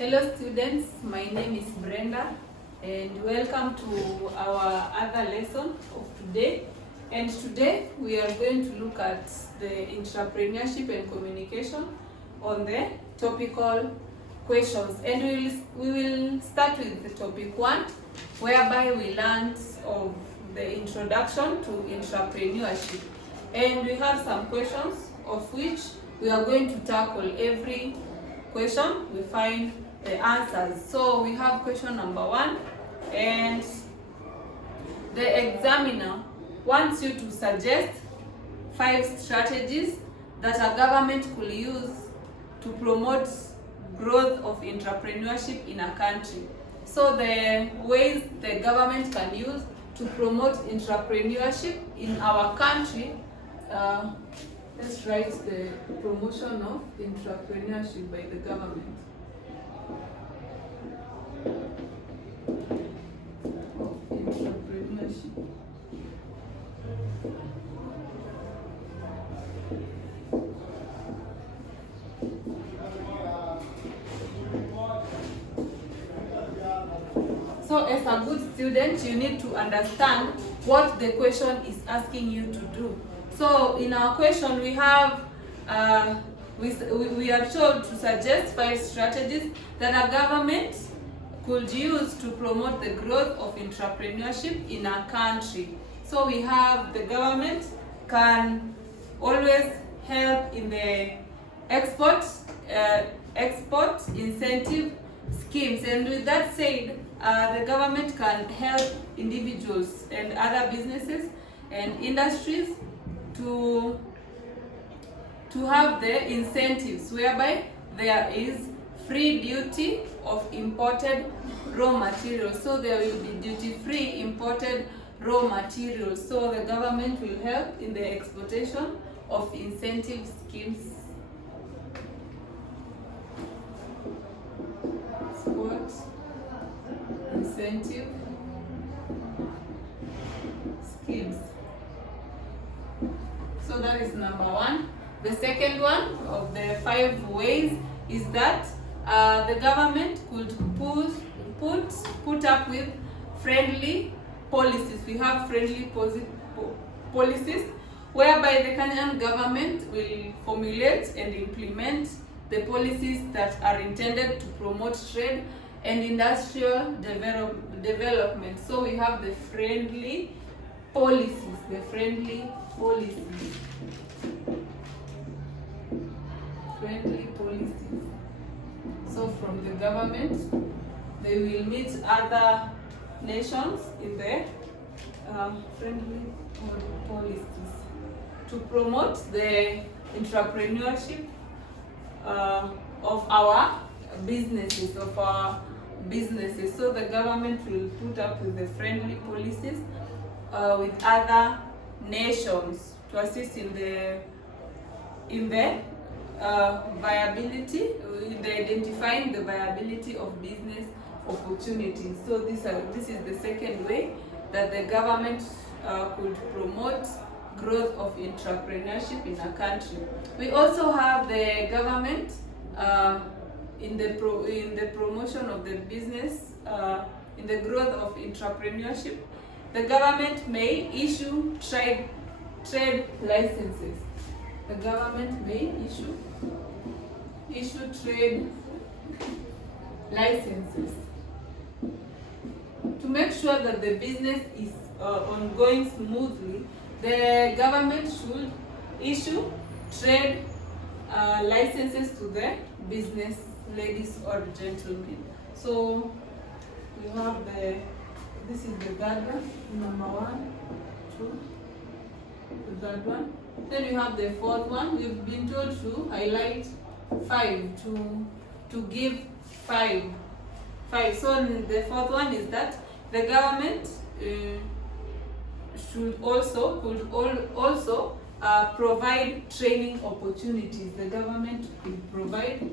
Hello students, my name is Brenda and welcome to our other lesson of today. And today we are going to look at the entrepreneurship and communication on the topical questions. And we will start with the topic 1, whereby we learned of the introduction to entrepreneurship. And we have some questions of which we are going to tackle every question we find the answers. So we have question number 1, and the examiner wants you to suggest 5 strategies that a government could use to promote growth of entrepreneurship in a country. So the ways the government can use to promote entrepreneurship in our country, let's write the promotion of entrepreneurship by the government. Entrepreneurship. So as a good student, you need to understand what the question is asking you to do. So in our question we have we are told to suggest 5 strategies that a government could use to promote the growth of entrepreneurship in a country. So we have the government can always help in the export incentive schemes, and with that said, the government can help individuals and other businesses and industries to have the incentives whereby there is free duty of imported raw materials. So there will be duty-free imported raw materials. So the government will help in the exportation of incentive schemes. Export incentive schemes. So that is number 1. The second one of the 5 ways is that the government could put up with friendly policies. We have friendly policies whereby the Kenyan government will formulate and implement the policies that are intended to promote trade and industrial development. So we have the friendly policies, friendly policies. So from the government, they will meet other nations in the friendly policies to promote the entrepreneurship of our businesses, So the government will put up with the friendly policies with other nations to assist in the viability, in the identifying the viability of business opportunities. So this is the second way that the government could promote growth of entrepreneurship in a country. We also have the government in the promotion of the business, in the growth of entrepreneurship. The government may issue trade licenses. The government may issue trade licenses to make sure that the business is ongoing smoothly. The government should issue trade licenses to the business ladies or gentlemen. So we have this is the third one, number 1, 2, the third one. Then we have the 4th one. We've been told to highlight 5, to give 5. So the 4th one is that the government could also provide training opportunities. The government could provide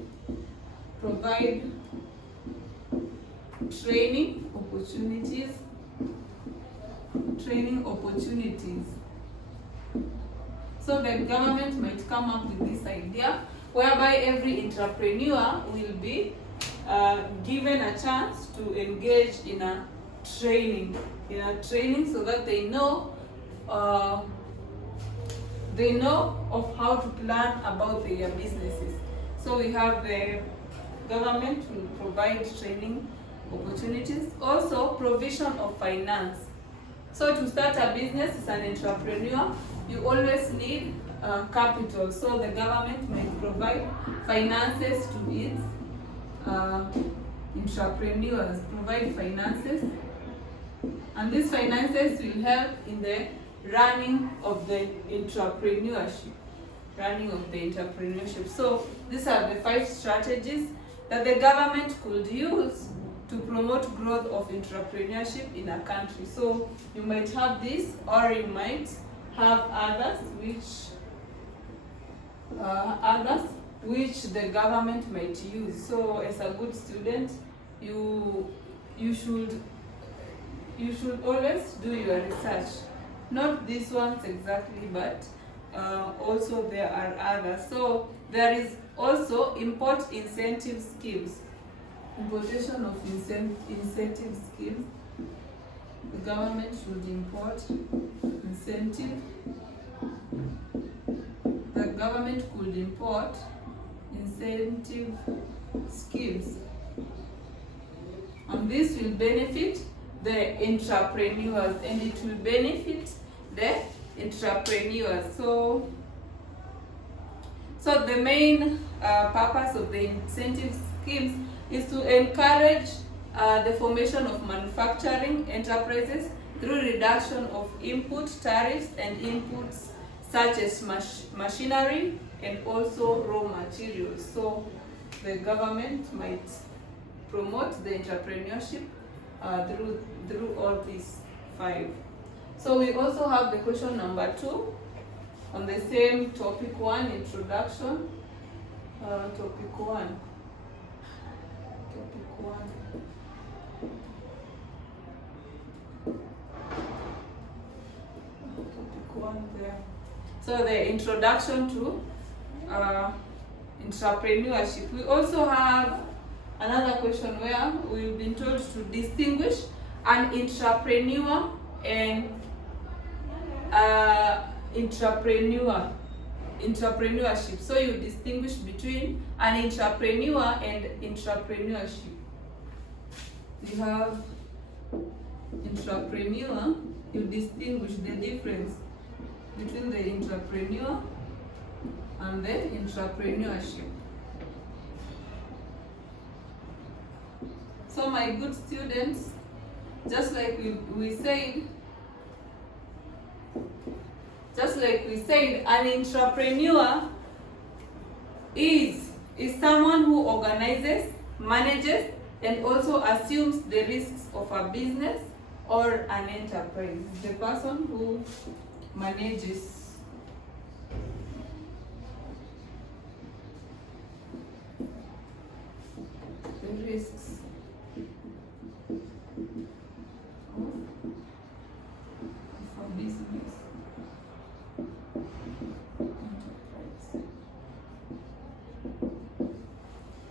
training opportunities. So the government might come up with this idea whereby every entrepreneur will be given a chance to engage in a training, so that they know of how to plan about their businesses. So we have the government will provide training opportunities, also provision of finance. So to start a business as an entrepreneur, you always need capital. So the government might provide finances to its entrepreneurs, provide finances, and these finances will help in the running of the entrepreneurship. So these are the 5 strategies that the government could use to promote growth of entrepreneurship in a country. So you might have this, or you might have others which the government might use. So as a good student, you should always do your research. Not these ones exactly, but also there are others. So there is also import incentive schemes. Importation of incentive schemes. The government should import incentive. The government could import incentive schemes, and this will benefit the entrepreneurs, and it will benefit the entrepreneurs. So the main purpose of the incentive schemes is to encourage the formation of manufacturing enterprises through reduction of input tariffs and inputs such as machinery and also raw materials. So the government might promote the entrepreneurship through all these 5. So we also have the question number 2 on the same topic 1, introduction. Topic 1. There. So the introduction to entrepreneurship. We also have another question where we've been told to distinguish an entrepreneur and entrepreneurship. So you distinguish between an entrepreneur and entrepreneurship. You have entrepreneur, you distinguish the difference between the entrepreneur and the entrepreneurship. So my good students, just like we said, an entrepreneur is someone who organizes, manages, and also assumes the risks of a business or an enterprise. The person who manages the risks of a business enterprise.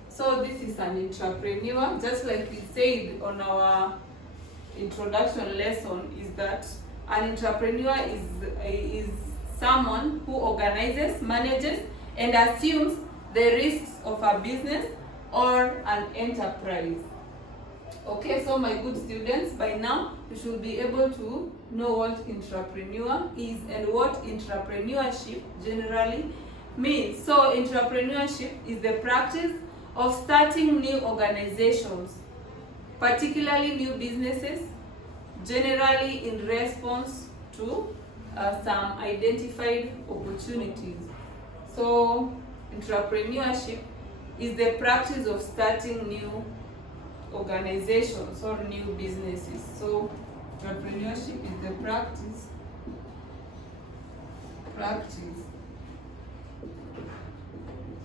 So this is an entrepreneur, just like we said on our introduction lesson, is that an entrepreneur is someone who organizes, manages, and assumes the risks of a business or an enterprise. Okay, so my good students, by now you should be able to know what entrepreneur is and what entrepreneurship generally means. So entrepreneurship is the practice of starting new organizations, particularly new businesses, generally in response to some identified opportunities. So entrepreneurship is the practice of starting new organizations or new businesses. So entrepreneurship is the practice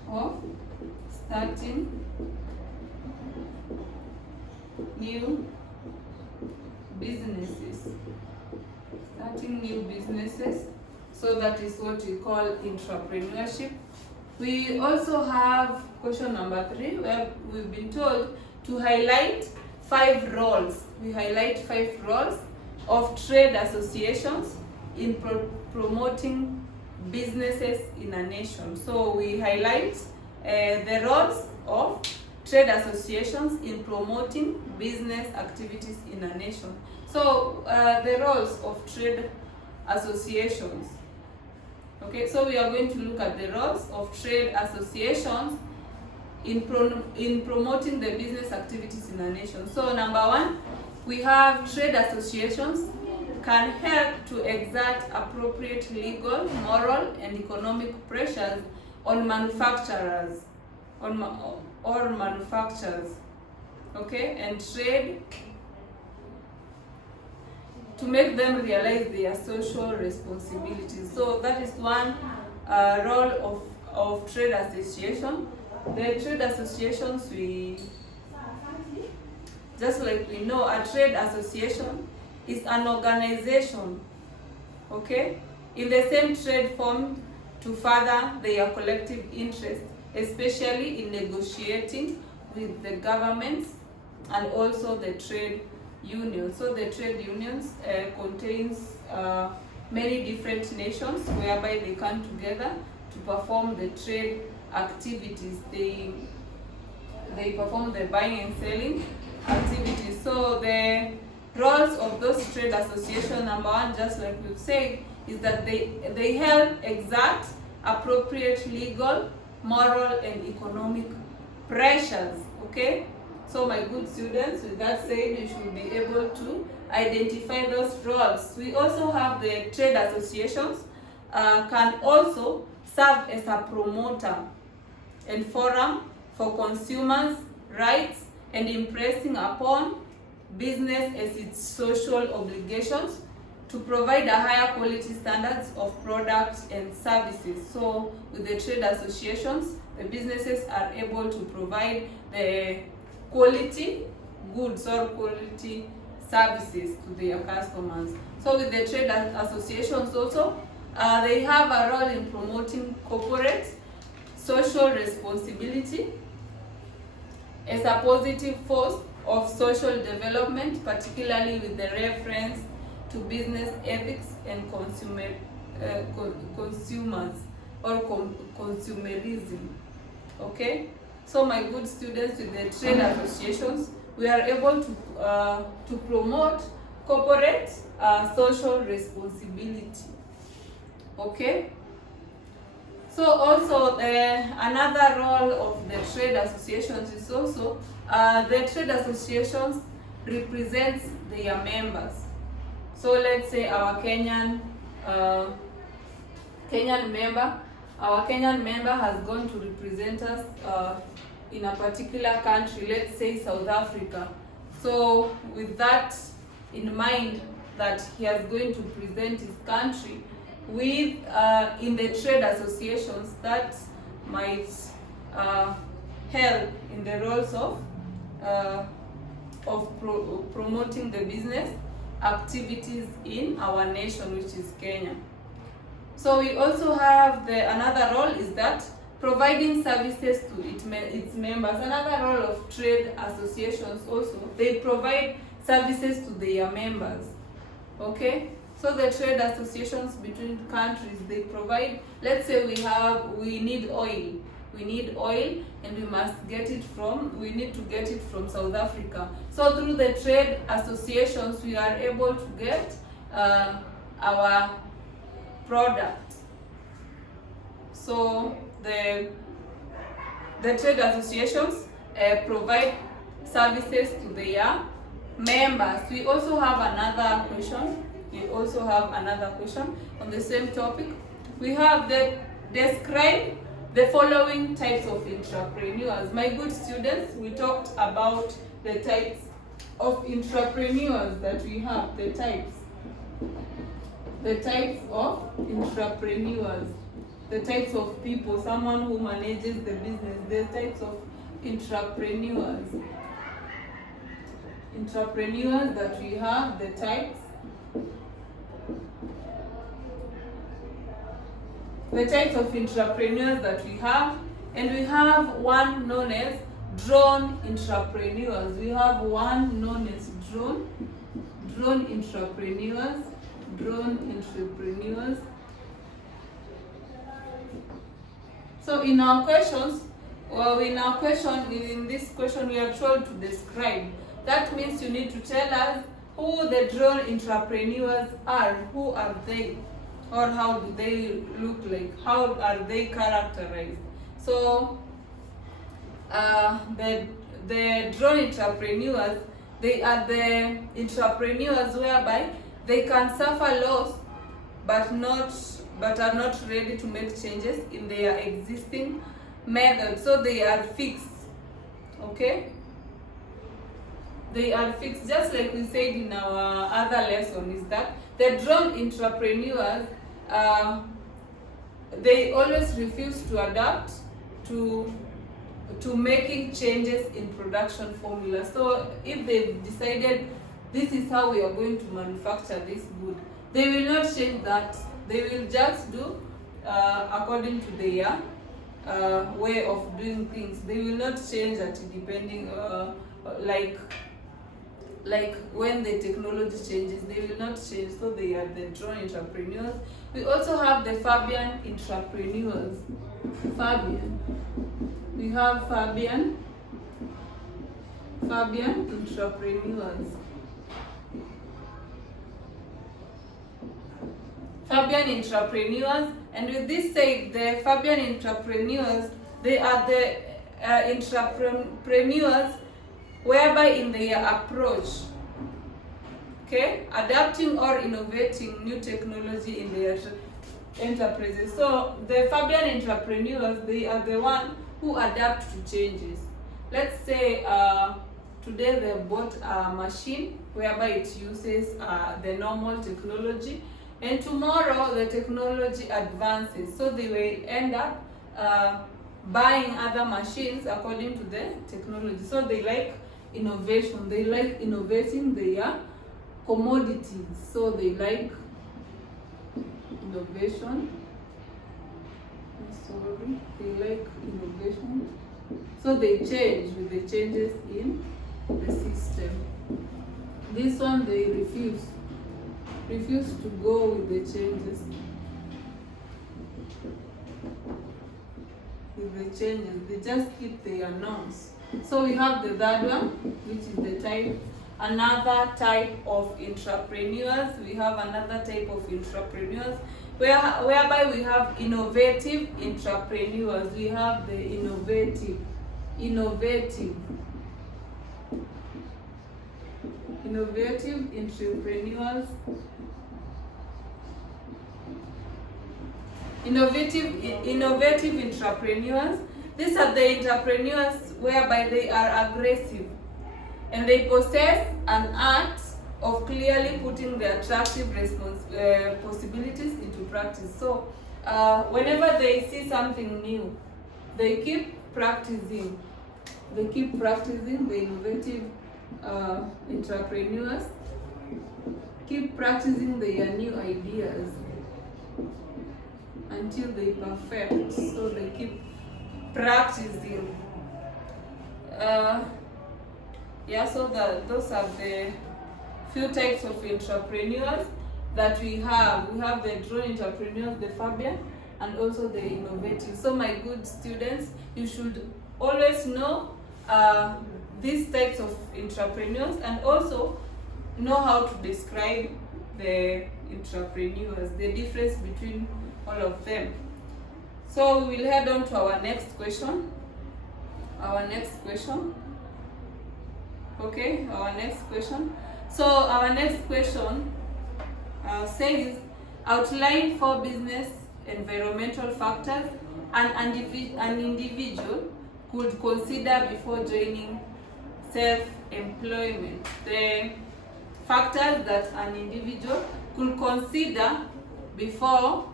of starting new businesses. So that is what we call entrepreneurship. We also have question number 3, where we've been told to highlight 5 roles. We highlight 5 roles of trade associations in promoting businesses in a nation. So we highlight the roles of trade associations in promoting business activities in a nation. So the roles of trade associations. Okay, so we are going to look at the roles of trade associations in promoting the business activities in a nation. So number 1, we have trade associations can help to exert appropriate legal, moral, and economic pressures on manufacturers, okay, and trade to make them realize their social responsibilities. So that is one role of trade association. The trade associations, just like we know, a trade association is an organization, okay, in the same trade formed to further their collective interest, especially in negotiating with the governments and also the trade unions. So the trade unions contains many different nations whereby they come together to perform the trade activities. They perform the buying and selling activities. So the roles of those trade associations, number 1, just like we've said, is that they help exert appropriate legal, moral, and economic pressures. Okay, so my good students, with that said, you should be able to identify those roles. We also have the trade associations can also serve as a promoter and forum for consumers' rights and impressing upon business as its social obligations to provide a higher quality standards of products and services. So with the trade associations, the businesses are able to provide the quality goods or quality services to their customers. So with the trade associations also, they have a role in promoting corporate social responsibility as a positive force of social development, particularly with the reference to business ethics and consumers or consumerism. Okay, so my good students, with the trade associations, we are able to promote corporate social responsibility. Okay, so also another role of the trade associations is also the trade associations represents their members. So let's say our Kenyan member has gone to represent us in a particular country, let's say South Africa. So with that in mind, that he is going to present his country with in the trade associations, that might help in the roles of promoting the business activities in our nation, which is Kenya. So we also have another role is that providing services to its members. Another role of trade associations also, they provide services to their members. Okay, so the trade associations between countries, they provide, let's say we need oil, and we need to get it from South Africa. So through the trade associations, we are able to get our product. So the trade associations provide services to their members. We also have another question. On the same topic. We have describe the following types of entrepreneurs. My good students, we talked about the types of entrepreneurs that we have, the types of entrepreneurs, the types of people, someone who manages the business, the types of entrepreneurs that we have, the types of entrepreneurs that we have, and we have one known as drone entrepreneurs. We have one known as drone entrepreneurs. So in this question, we are told to describe. That means you need to tell us who the drone entrepreneurs are. Who are they? Or how do they look like? How are they characterized? So the drone entrepreneurs, they are the entrepreneurs whereby they can suffer loss but are not ready to make changes in their existing method. So they are fixed. Okay? They are fixed, just like we said in our other lesson, is that the drone entrepreneurs, they always refuse to adapt to making changes in production formula. So if they've decided this is how we are going to manufacture this good, they will not change that. They will just do according to their way of doing things. They will not change that depending like when the technology changes, they will not change. So they are the drone entrepreneurs. We also have the Fabian entrepreneurs. We have Fabian entrepreneurs. And with this said, the Fabian entrepreneurs, they are the entrepreneurs whereby in their approach, okay, adapting or innovating new technology in their enterprises. So the Fabian entrepreneurs, they are the one who adapt to changes. Let's say today they bought a machine whereby it uses the normal technology, and tomorrow the technology advances, so they will end up buying other machines according to the technology. So they like innovation, they like innovating their commodities, so they like innovation. They like innovation, so they change with the changes in the system. This one, they refuse to go with the changes. They just keep their norms. So we have the third one, which is another type of entrepreneurs. We have another type of entrepreneurs whereby we have innovative entrepreneurs. We have the innovative entrepreneurs. Innovative entrepreneurs. These are the entrepreneurs whereby they are aggressive and they possess an art of clearly putting the attractive possibilities into practice. So whenever they see something new, they keep practicing. The innovative entrepreneurs keep practicing their new ideas until they perfect. So they keep practicing. So those are the few types of entrepreneurs that we have. We have the drone entrepreneurs, the Fabian, and also the innovative. So my good students, you should always know these types of entrepreneurs and also know how to describe the entrepreneurs, the difference between all of them. So we will head on to our next question. Okay, our next question. So our next question says, outline 4 business environmental factors an individual could consider before joining self-employment. The factors that an individual could consider before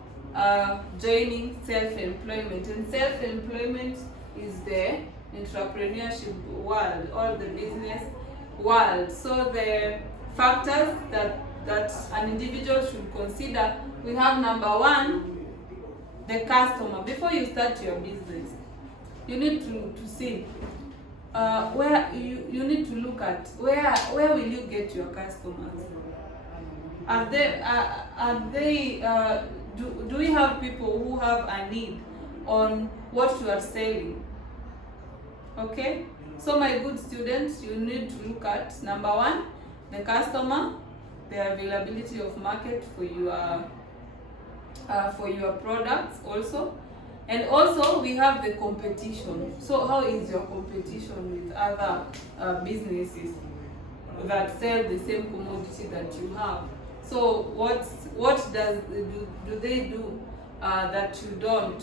joining self-employment. And self-employment is the entrepreneurship world or the business world. So the factors that an individual should consider, we have number 1, the customer. Before you start your business, you need to see where you need to look at where will you get your customers. Do we have people who have a need on what you are selling? Okay, so my good students, you need to look at number one, the customer, the availability of market for your products also, and also we have the competition. So how is your competition with other businesses that sell the same commodity that you have? So what do they do that you don't?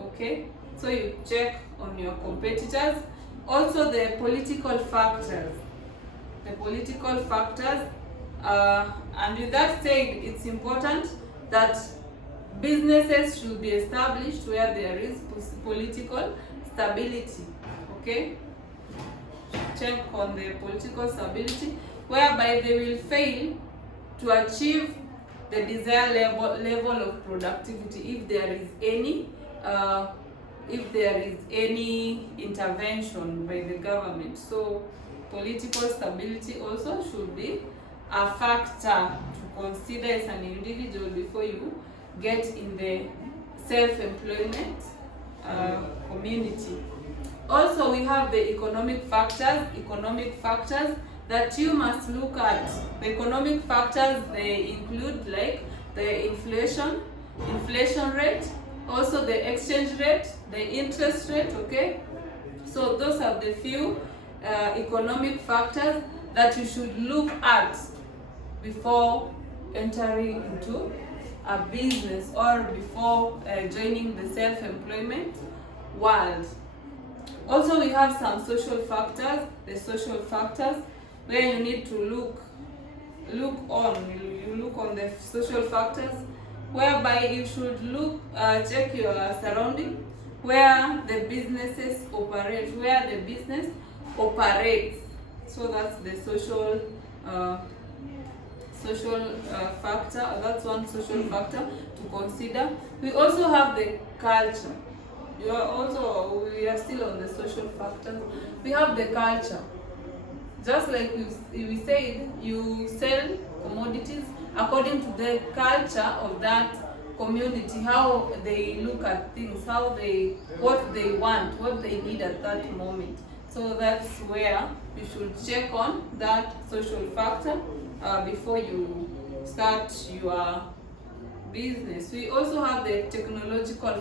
Okay, so you check on your competitors. Also the political factors. And with that said, it's important that businesses should be established where there is political stability. Okay, check on the political stability, whereby they will fail to achieve the desired level of productivity if there is any intervention by the government. So political stability also should be a factor to consider as an individual before you get in the self-employment community. Also we have the economic factors that you must look at. The economic factors, they include like the inflation rate, also the exchange rate, the interest rate. Okay, so those are the few economic factors that you should look at before entering into a business or before joining the self-employment world. Also we have some social factors, where you need to look on the social factors, whereby you should check your surrounding, where the business operates. So that's the social factor. That's one social factor to consider. We also have the culture. We are still on the social factors. We have the culture. Just like we said, you sell commodities according to the culture of that community, how they look at things, what they want, what they need at that moment. So that's where you should check on that social factor before you start your business. We also have the technological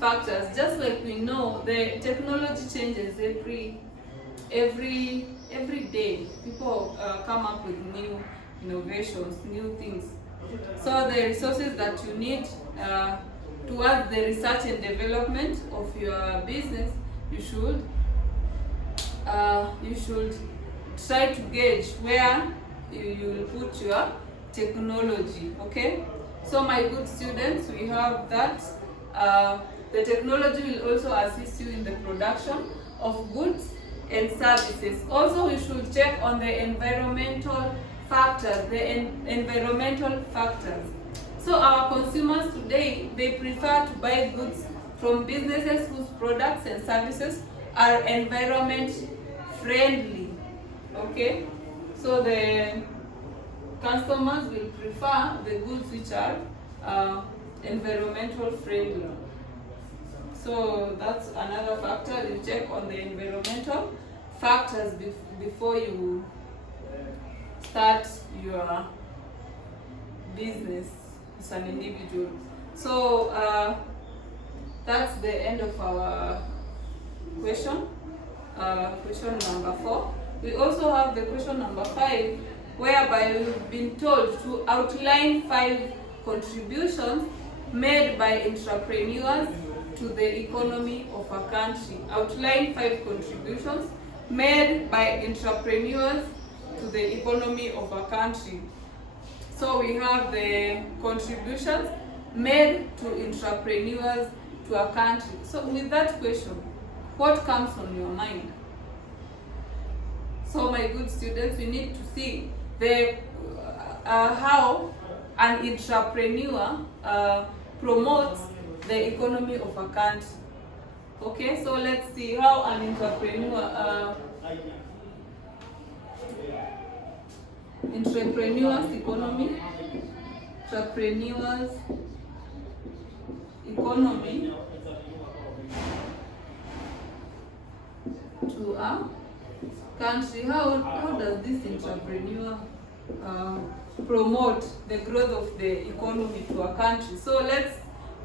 factors. Just like we know, the technology changes every day. People come up with new innovations, new things. So the resources that you need towards the research and development of your business, you should try to gauge where you will put your technology. Okay, so my good students, we have that. The technology will also assist you in the production of goods and services. Also we should check on the environmental factors. So our consumers today, they prefer to buy goods from businesses whose products and services are environment friendly. Okay, so the customers will prefer the goods which are environmental friendly. So that's another factor. You check on the environmental factors before you start your business as an individual. So that's the end of our question number 4. We also have the question number 5, whereby we've been told to outline 5 contributions made by entrepreneurs to the economy of a country. Outline 5 contributions made by entrepreneurs to the economy of a country. So we have the contributions made to entrepreneurs to a country. So with that question, what comes on your mind? So my good students, we need to see the how an entrepreneur promotes the economy of a country. Okay, so let's see how an entrepreneurs economy to a country. How does this entrepreneur promote the growth of the economy to a country? So let's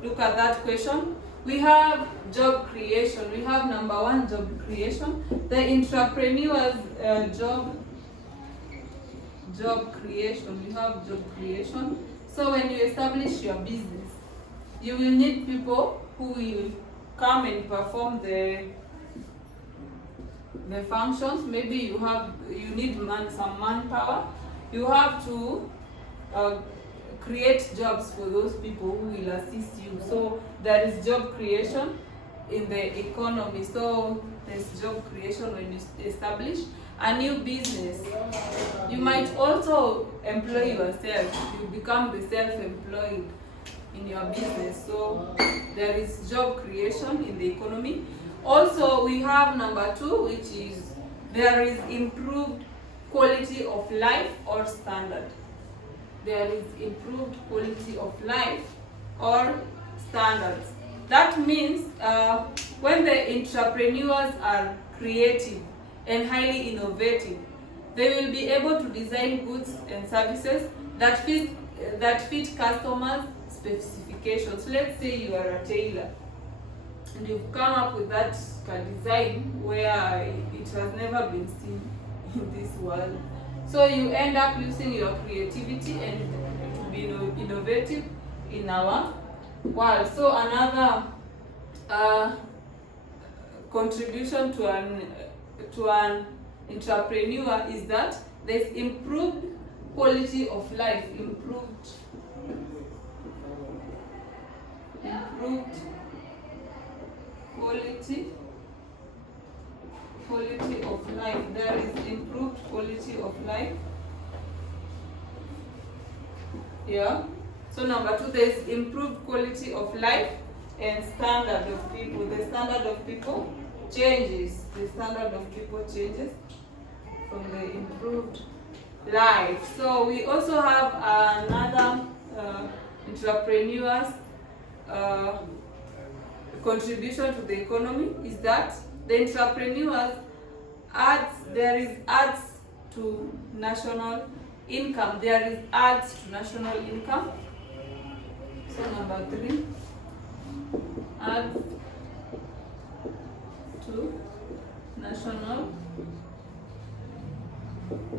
look at that question. We have job creation. We have number one, job creation. The entrepreneur's job creation. We have job creation. So when you establish your business, you will need people who will come and perform the functions. Maybe you need some manpower. You have to create jobs for those people who will assist you. So there is job creation in the economy. So there's job creation when you establish a new business. You might also employ yourself. You become the self-employed in your business. So there is job creation in the economy. Also, we have number two, which is there is improved quality of life or standard. There is improved quality of life or standards. That means when the entrepreneurs are creative and highly innovative, they will be able to design goods and services that fit customers' specifications. Let's say you are a tailor and you've come up with that design where it has never been seen in this world. So you end up using your creativity and to be innovative in our world. So another contribution to an entrepreneur is that there's improved quality of life, improved quality of life. There is improved quality of life. Yeah. So number two, there is improved quality of life and standard of people. The standard of people changes. The standard of people changes from the improved life. So we also have another entrepreneurs contribution to the economy is that the entrepreneurs adds to national income. There is adds to national income. So number three, adds to national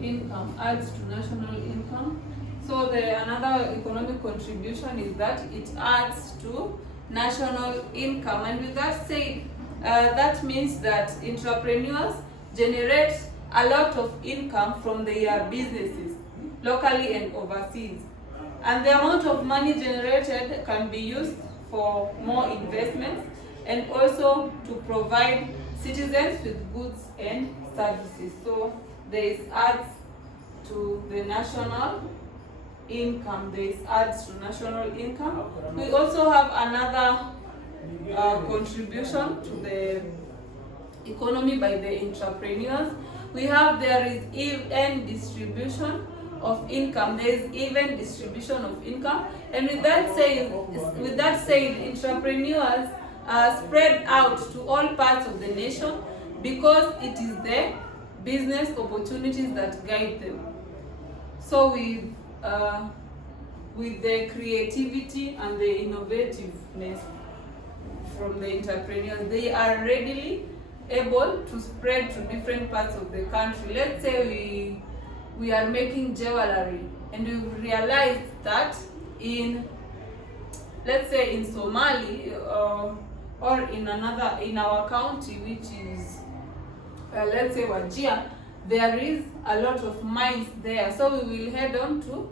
income. Adds to national income. So another economic contribution is that it adds to national income. And with that said, that means that entrepreneurs generate a lot of income from their businesses, locally and overseas. And the amount of money generated can be used for more investments and also to provide citizens with goods and services. So there is adds to the national income. There is adds to national income. We also have another contribution to the economy by the entrepreneurs. We have there is even distribution of income. There is even distribution of income, and with that said, entrepreneurs are spread out to all parts of the nation because it is the business opportunities that guide them. So with the creativity and the innovativeness from the entrepreneurs, they are readily able to spread to different parts of the country. Let's say we are making jewelry and we realize that let's say in Somali or in our county, which is let's say Wajir, there is a lot of mines there. So we will head on to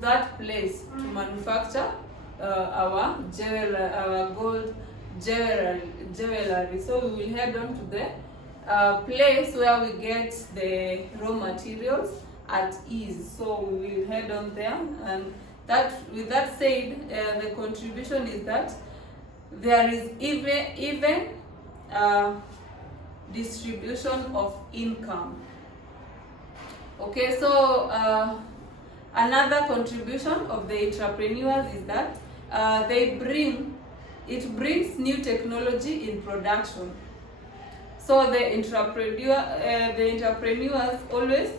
that place to manufacture our gold jewelry. So we will head on to the place where we get the raw materials at ease. So we will head on there, and with that said, the contribution is that there is even distribution of income. Okay, so another contribution of the entrepreneurs is that it brings new technology in production. So the entrepreneurs always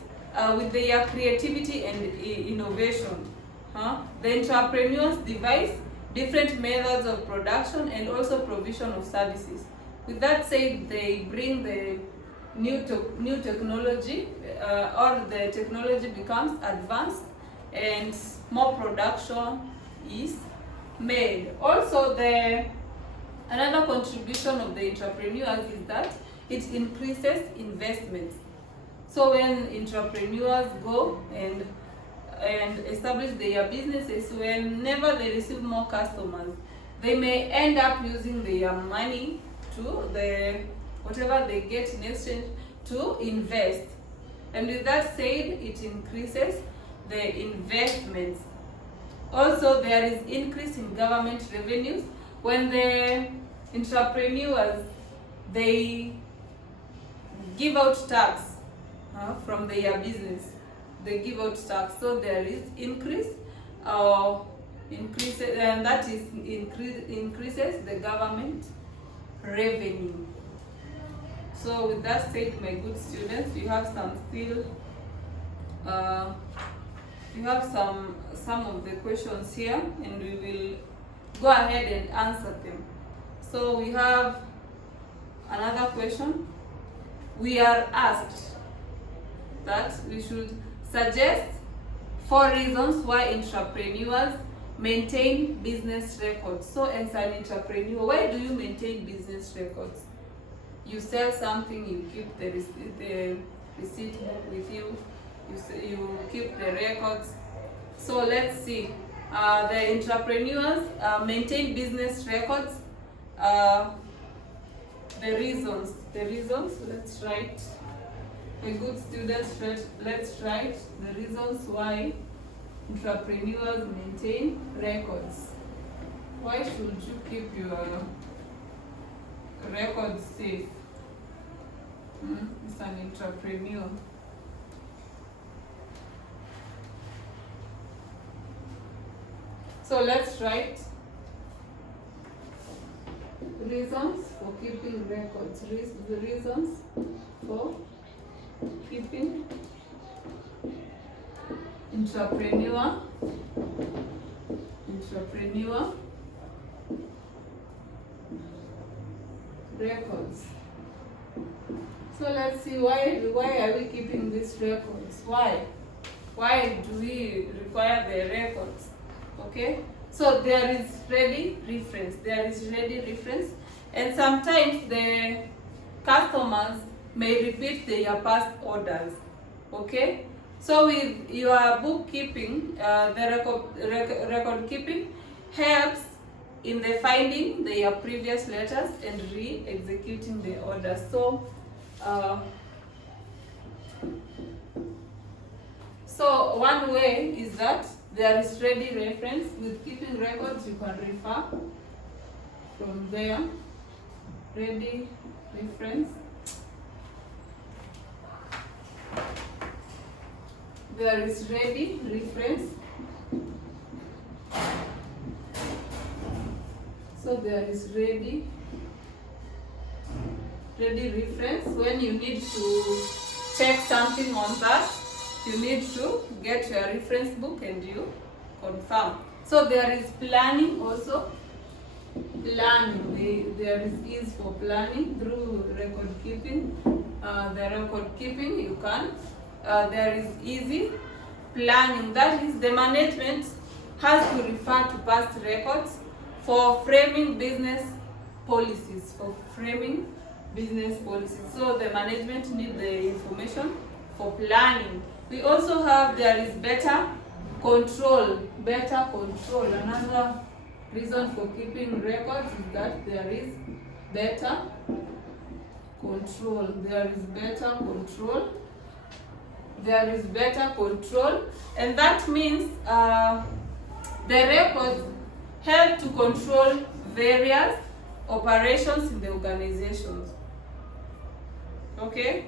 with their creativity and innovation. The entrepreneurs devise different methods of production and also provision of services. With that said, they bring the new technology, or the technology becomes advanced and more production is made. Also, another contribution of the entrepreneurs is that it increases investments. So when entrepreneurs go and establish their businesses, whenever they receive more customers, they may end up using their money to whatever they get in exchange to invest. And with that said, it increases the investments. Also, there is increase in government revenues when the entrepreneurs, they give out tax from their business. They give out tax, so there is increases, and that is increases the government revenue. So with that said, my good students, you have some of the questions here, and we will go ahead and answer them. So we have another question. We are asked that we should suggest 4 reasons why entrepreneurs maintain business records. So as an entrepreneur, why do you maintain business records? You sell something, you keep the receipt book with you, you keep the records. So let's see, the entrepreneurs maintain business records. The reasons, let's write. A good students, let's write the reasons why entrepreneurs maintain records. Why should you keep your records safe? It's an entrepreneur. So let's write reasons for keeping records. The reasons for keeping entrepreneur records. So let's see, why are we keeping these records? Why do we require the records? Okay, so there is ready reference, and sometimes the customers may repeat their past orders. Okay, so with your bookkeeping, the record keeping helps in the finding their previous letters and re-executing the orders. So one way is that there is ready reference. With keeping records, you can refer from there. Ready reference. There is ready reference. So there is ready reference. When you need to check something on that, you need to get your reference book and you confirm. So there is planning also. Planning, there is ease for planning through record keeping. The record keeping, you can. There is easy planning. That is, the management has to refer to past records for framing business policies. So the management need the information for planning. We also have, there is better control. Another reason for keeping records is that there is better control. There is better control, and that means the records help to control various operations in the organizations. Okay,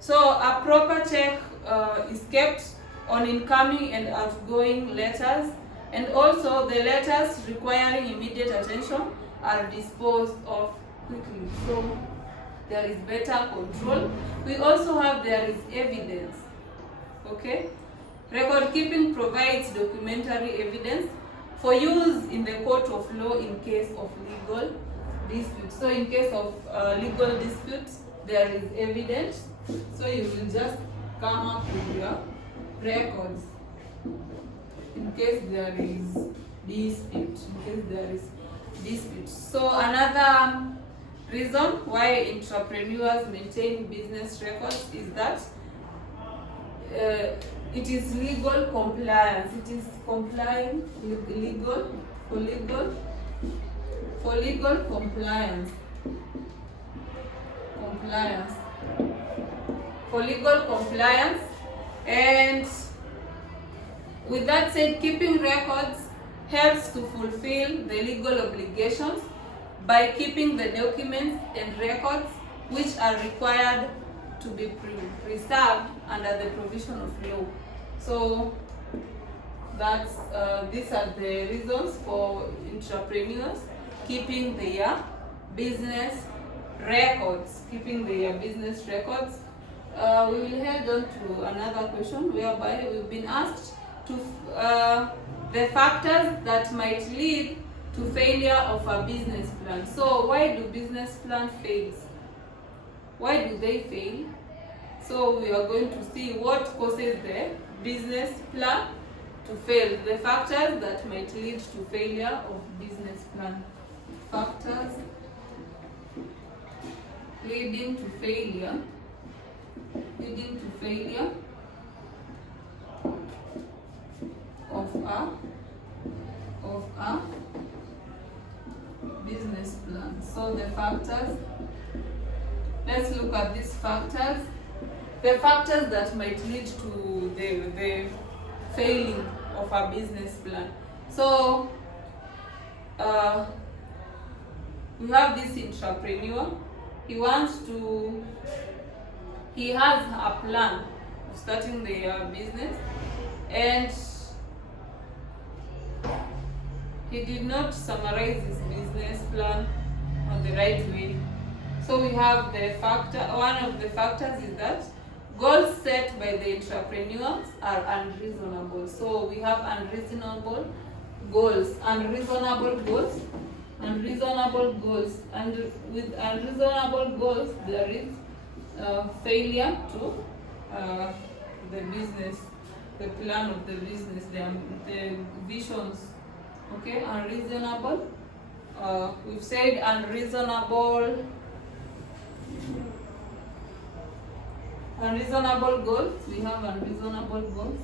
so a proper check is kept on incoming and outgoing letters, and also the letters requiring immediate attention are disposed of quickly. So there is better control. We also have there is evidence. Okay, record keeping provides documentary evidence for use in the court of law in case of legal disputes. So in case of legal disputes, there is evidence. So you will just come up with your records in case there is dispute. So another reason why entrepreneurs maintain business records is that it is legal compliance. It is complying with legal compliance. For legal compliance. And with that said, keeping records helps to fulfill the legal obligations by keeping the documents and records which are required to be preserved under the provision of law. So that's these are the reasons for entrepreneurs keeping their business records. We will head on to another question whereby we've been asked to the factors that might lead to failure of a business plan. So why do business plans fail? Why do they fail? So we are going to see what causes the business plan to fail. The factors that might lead to failure of business plan. Factors leading to failure of a business plan. So the factors, let's look at these factors. The factors that might lead to the failing of a business plan. So we have this entrepreneur. He has a plan of starting their business, and he did not summarize his business plan on the right way. So we have one of the factors is that goals set by the entrepreneurs are unreasonable. So we have unreasonable goals, and with unreasonable goals there is failure to the business, the plan of the business, the visions. Okay, unreasonable. We've said unreasonable goals. We have unreasonable goals.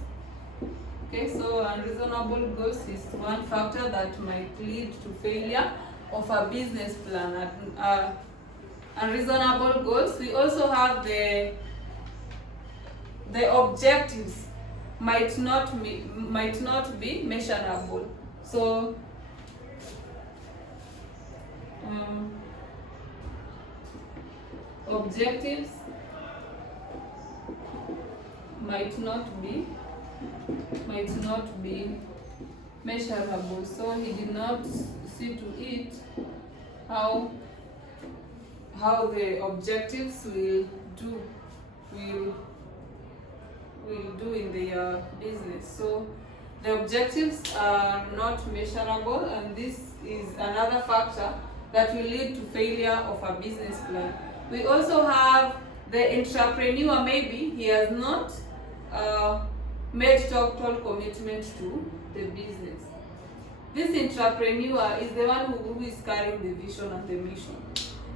Okay, so unreasonable goals is one factor that might lead to failure of a business plan. Unreasonable goals. We also have the objectives might not be measurable. So objectives might not be measurable. So he did not see to it how the objectives will do in their business. So the objectives are not measurable, and this is another factor that will lead to failure of a business plan. We also have the entrepreneur. Maybe he has not made total commitment to the business. This entrepreneur is the one who is carrying the vision and the mission.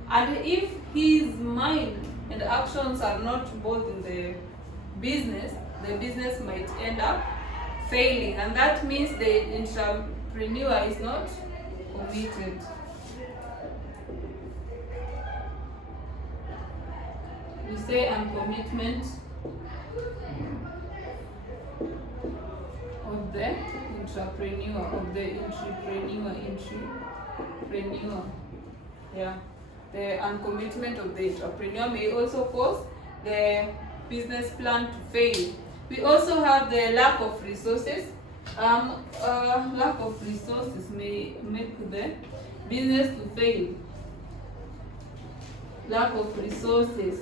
And if his mind and actions are not both in the business might end up failing, and that means the entrepreneur is not committed. We say uncommitment of the entrepreneur, entry. entrepreneur. Yeah. The uncommitment of the entrepreneur may also cause the business plan to fail. We also have the lack of resources. Lack of resources may make the business to fail. Lack of resources,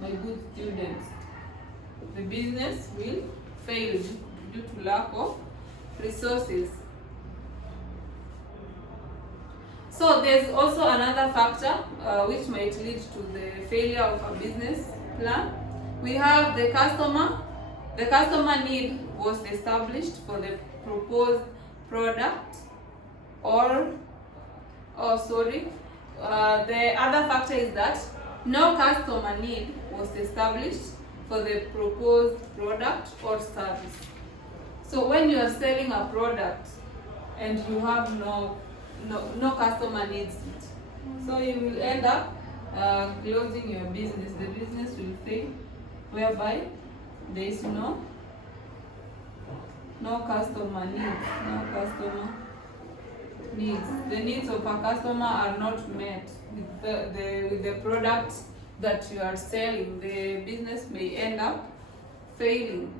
my good students. The business will fail due to lack of resources. So there's also another factor which might lead to the failure of a business plan. We have the customer. The customer need was established for the proposed product, the other factor is that no customer need was established for the proposed product or service. So when you are selling a product and you have no customer needs it, so you will end up closing your business. The business will fail, whereby there is no customer needs. The needs of a customer are not met with the product that you are selling. The business may end up failing.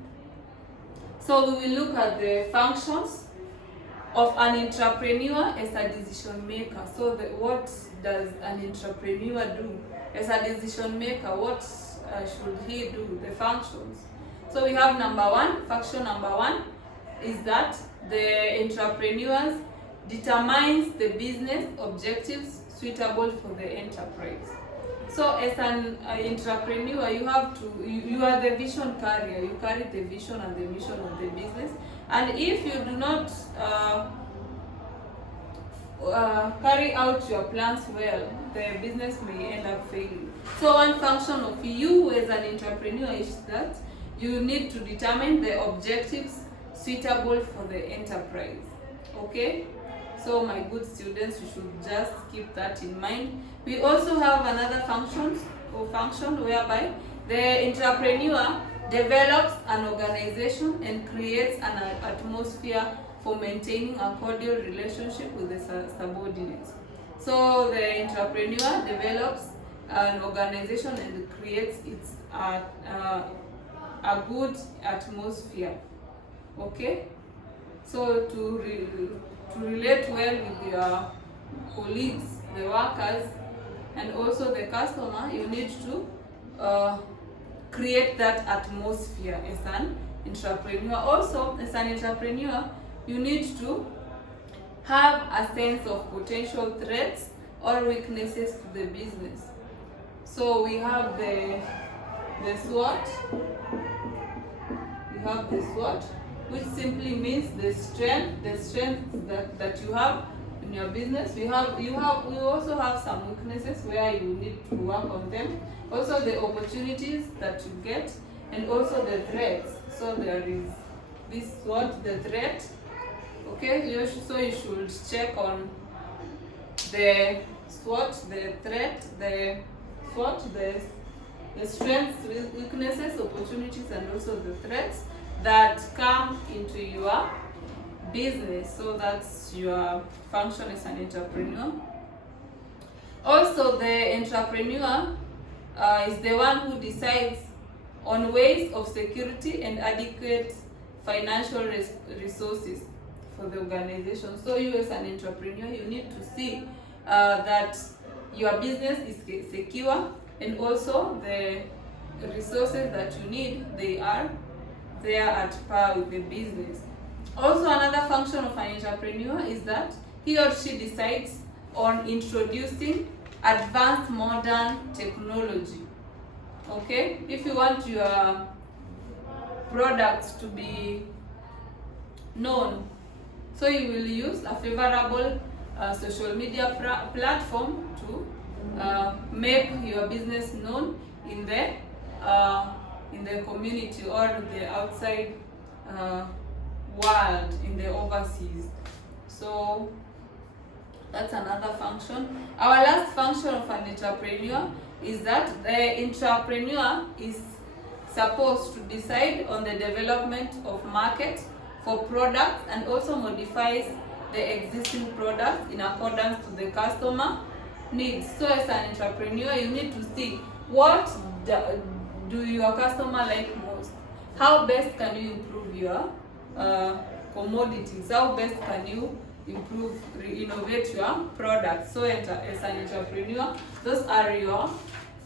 So we will look at the functions of an entrepreneur as a decision maker. So what does an entrepreneur do as a decision maker? What should he do? The functions. So we have function number one is that the entrepreneurs determines the business objectives suitable for the enterprise. So as an entrepreneur, you are the vision carrier. You carry the vision and the mission of the business. And if you do not carry out your plans well, the business may end up failing. So one function of you as an entrepreneur is that you need to determine the objectives suitable for the enterprise. Okay? So my good students, you should just keep that in mind. We also have another function whereby the entrepreneur develops an organization and creates an atmosphere for maintaining a cordial relationship with the subordinates. So the entrepreneur develops an organization and creates a good atmosphere. Okay? So to relate well with your colleagues, the workers, and also the customer, you need to create that atmosphere as an entrepreneur. Also, as an entrepreneur, you need to have a sense of potential threats or weaknesses to the business. So we have the SWOT. We have the SWOT, which simply means the strength that you have in your business. We also have some weaknesses where you need to work on them. Also the opportunities that you get, and also the threats. So there is this SWOT, the threat. Okay, so you should check on the SWOT, the threat, the SWOT, the strengths, weaknesses, opportunities, and also the threats that come into your business. So that's your function as an entrepreneur. Also, the entrepreneur is the one who decides on ways of security and adequate financial resources for the organization. So you as an entrepreneur, you need to see that your business is secure, and also the resources that you need, they are there at par with the business. Also, another function of an entrepreneur is that he or she decides on introducing advanced modern technology. Okay, if you want your products to be known, so you will use a favorable social media platform to make your business known in the community or the outside world, in the overseas. So that's another function. Our last function of an entrepreneur is that the entrepreneur is supposed to decide on the development of market for products, and also modifies the existing product in accordance to the customer needs. So as an entrepreneur, you need to see what do your customer like most. How best can you improve your commodities? How best can you innovate your product? So as an entrepreneur, those are your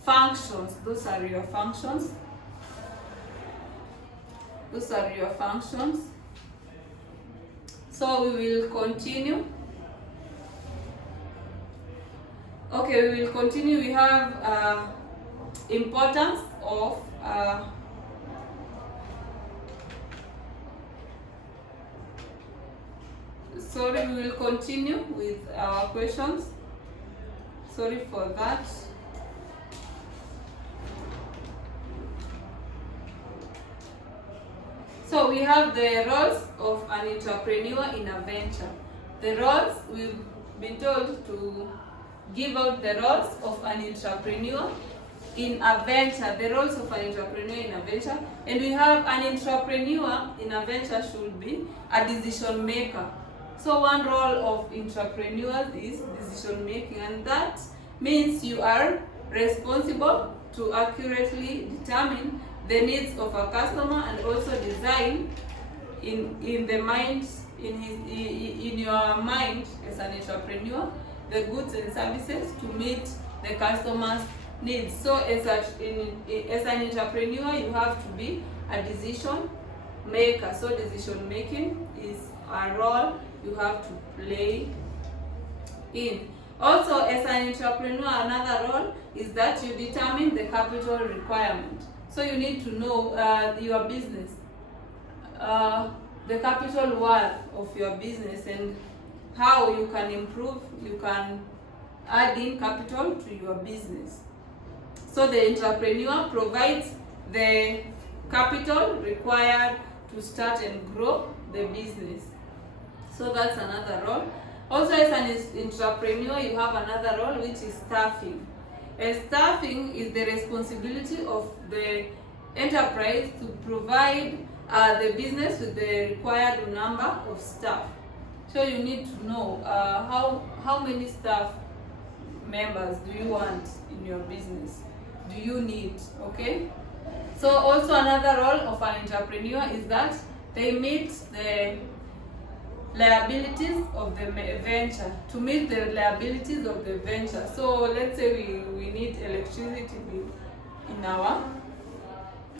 functions. Those are your functions. Those are your functions. So we will continue. Okay, we will continue. We have importance of sorry, we will continue with our questions. Sorry for that. So we have the roles of an entrepreneur in a venture. The roles, we've been told to give out the roles of an entrepreneur in a venture, the roles of an entrepreneur in a venture. And we have an entrepreneur in a venture should be a decision maker. So one role of entrepreneurs is decision making, and that means you are responsible to accurately determine the needs of a customer and also design in your mind as an entrepreneur the goods and services to meet the customer's needs. So as an entrepreneur, you have to be a decision maker. So decision making is a role you have to play in. Also, as an entrepreneur, another role is that you determine the capital requirement. So you need to know your business, the capital worth of your business, and how you can improve, you can add in capital to your business. So the entrepreneur provides the capital required to start and grow the business. So that's another role. Also, as an entrepreneur, you have another role, which is staffing. Staffing is the responsibility of the enterprise to provide the business with the required number of staff. So you need to know how many staff members do you want in your business? Do you need? Okay. So also another role of an entrepreneur is that they meet the liabilities of the venture, to meet the liabilities of the venture. So let's say we need electricity in our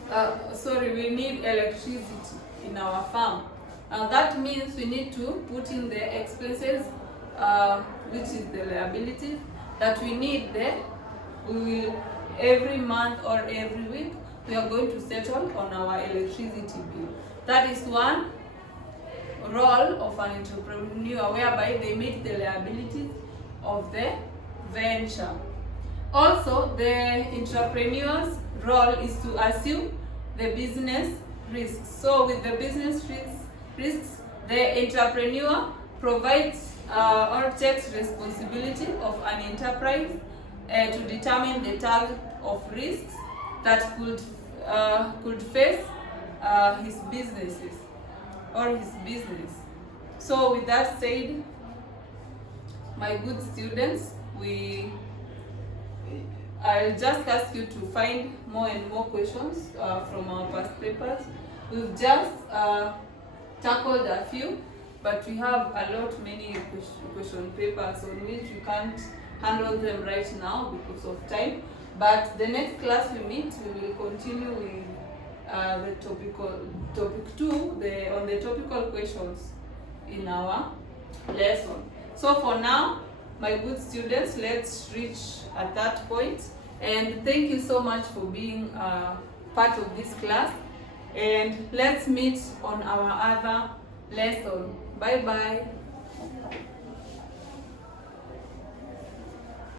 we need electricity in our farm. That means we need to put in the expenses, which is the liabilities that we need there. We will every month or every week we are going to settle on our electricity bill. That is one role of an entrepreneur, whereby they meet the liabilities of the venture. Also, the entrepreneur's role is to assume the business risks. So with the business risks, the entrepreneur provides or takes responsibility of an enterprise to determine the type of risks that could face his businesses or his business. So with that said, my good students, I'll just ask you to find more and more questions from our past papers. We've just tackled a few, but we have many question papers on which we can't handle them right now because of time. But the next class we meet, we will continue with the topic 2, on the topical questions in our lesson. So for now, my good students, let's reach at that point. And thank you so much for being part of this class. And let's meet on our other lesson. Bye bye.